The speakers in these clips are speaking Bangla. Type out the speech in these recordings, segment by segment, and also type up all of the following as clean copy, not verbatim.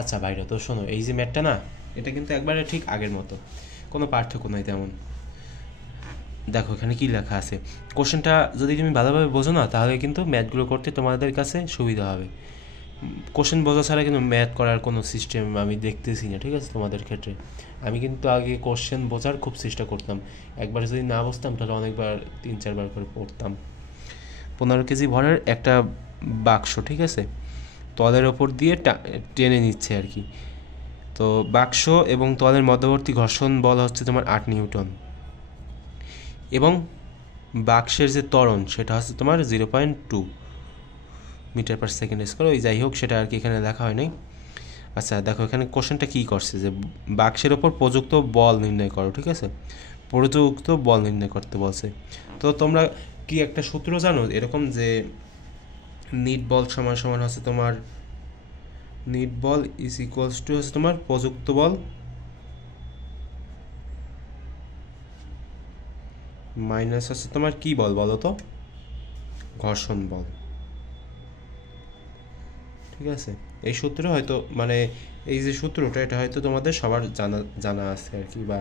আচ্ছা ভাইরা, তো শোনো, এই যে ম্যাথটা না, এটা কিন্তু একবারে ঠিক আগের মতো, কোনো পার্থক্য নাই তেমন। দেখো এখানে কি লেখা আছে, কোশ্চেনটা যদি তুমি ভালোভাবে বোঝো না, তাহলে কিন্তু ম্যাথগুলো করতে তোমাদের কাছে সুবিধা হবে। কোশ্চেন বোঝা ছাড়া কিন্তু ম্যাথ করার কোনো সিস্টেম আমি দেখতেছি না, ঠিক আছে তোমাদের ক্ষেত্রে। আমি কিন্তু আগে কোশ্চেন বোঝার খুব চেষ্টা করতাম, একবার যদি না বুঝতাম তাহলে অনেকবার 3-4 বার করে পড়তাম। 15 কেজি ভরের একটা বাক্স, ঠিক আছে, তলের ওপর দিয়ে টেনে নিচ্ছে আর কি। তো বাক্স এবং তলের মধ্যবর্তী ঘর্ষণ বল হচ্ছে তোমার 8 নিউটন, এবং বাক্সের যে ত্বরণ সেটা হচ্ছে তোমার 0.2 মিটার পার সেকেন্ড স্কোয়ার। ওই যাই হোক, সেটা আর কি এখানে লেখা হয় নাই। আচ্ছা দেখো এখানে কোশ্চেনটা কী করছে, যে বাক্সের ওপর প্রযুক্ত বল নির্ণয় করো, ঠিক আছে, প্রযুক্ত বল নির্ণয় করতে বলছে। তো তোমরা কি একটা সূত্র জানো এরকম, যে নিট বল সমান সমান হচ্ছে তোমার, নিট বল ইজ ইকুয়ালস টু হচ্ছে তোমার প্রযুক্ত বল মাইনাস হচ্ছে তোমার কি বল বলো তো, ঘর্ষণ বল, ঠিক আছে। এই সূত্র হয়তো মানে এই যে সূত্রটা, এটা হয়তো তোমাদের সবার জানা জানা আছে আর কি, বা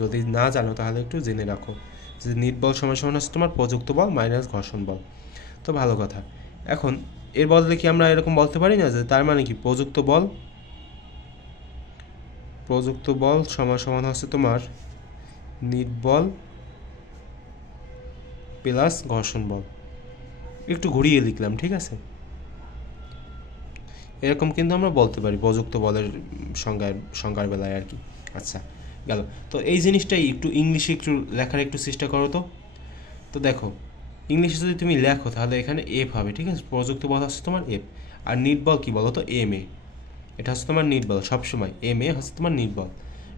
যদি না জানো তাহলে একটু জেনে রাখো, যে নিট বল সমান সমান হচ্ছে তোমার প্রযুক্ত বল মাইনাস ঘর্ষণ বল। তো ভালো কথা। এখন এর বদলে কি আমরা এরকম বলতে পারি না, যে তার মানে কি প্রযুক্ত বল সমান সমান হচ্ছে তোমার নিট বল প্লাস ঘর্ষণ বল। একটু ঘুরিয়ে লিখলাম, ঠিক আছে, এরকম কিন্তু আমরা বলতে পারি প্রযুক্ত বলের সংজ্ঞার বেলায় আর কি। আচ্ছা গেল। তো এই জিনিসটাই একটু ইংলিশে একটু লেখার একটু চেষ্টা করো তো। তো দেখো ইংলিশে যদি তুমি লেখো তাহলে এখানে এফ হবে, ঠিক আছে, প্রযুক্ত বল হচ্ছে তোমার এফ, আর নিট বল কী বলো তো, এম এ। এটা হচ্ছে তোমার নিট বল সবসময়, এম এ হচ্ছে তোমার নিট বল,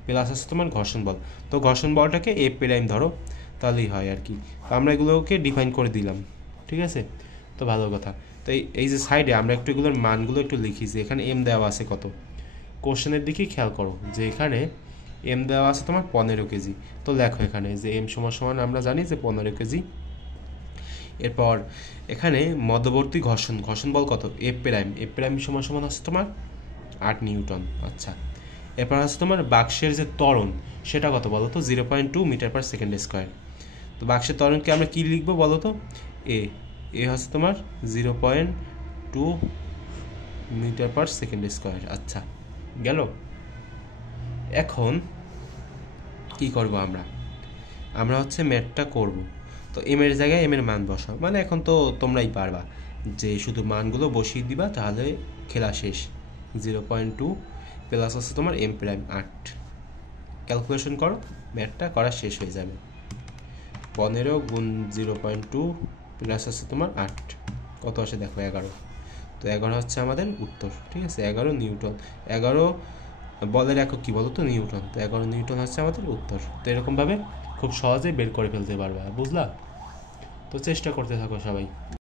প্লাস হচ্ছে তোমার ঘর্ষণ বল। তো ঘর্ষণ বলটাকে এফ প্রাইম ধরো, তাহলেই হয় আর কি। তো আমরা এগুলোকে ডিফাইন করে দিলাম, ঠিক আছে। তো ভালো কথা। তো এই যে সাইডে আমরা একটু এগুলোর মানগুলো একটু লিখি, যে এখানে এম দেওয়া আছে কত, কোশ্চেনের দিকে খেয়াল করো, যে এখানে এম দেওয়া আছে তোমার 15 কেজি। তো লেখো এখানে যে এম সমান সমান আমরা জানি যে 15 কেজি। এরপর এখানে মধ্যবর্তী ঘর্ষণ বল কত, এফ প্রাইম সমান সমান আছে তোমার 8 নিউটন। আচ্ছা, এরপর আছে তোমার বাক্সের যে ত্বরণ সেটা কত বলো তো, 0.2 মিটার পার সেকেন্ড স্কোয়ার। তো বাক্সের ত্বরণকে আমরা কী লিখবো বলো তো, এ হচ্ছে তোমার 0.2 মিটার পার সেকেন্ড স্কোয়ার। আচ্ছা গেল। এখন কি করব আমরা হচ্ছে ম্যাথটা করব। তো এম এর জায়গায় এম এর মান বসাও, মানে এখন তো তোমরাই পারবা যে শুধু মানগুলো বসিয়ে দিবা, তাহলে খেলা শেষ। 0.2 প্লাস হচ্ছে তোমার এম প্রাইম 8, ক্যালকুলেশন করো, ম্যাথটা করা শেষ হয়ে যাবে। 15 গুণ 0.2 প্লাস হচ্ছে তোমার 8, কত আসে দেখো, 11। তো 11 হচ্ছে আমাদের উত্তর, ঠিক আছে, 11 নিউটন। 11 বলের একক কী বলো তো, নিউটন। তো 11 নিউটন হচ্ছে আমাদের উত্তর। তো এরকমভাবে খুব সহজেই বের করে ফেলতে পারবা, বুঝলা? তো চেষ্টা করতে থাকো সবাই।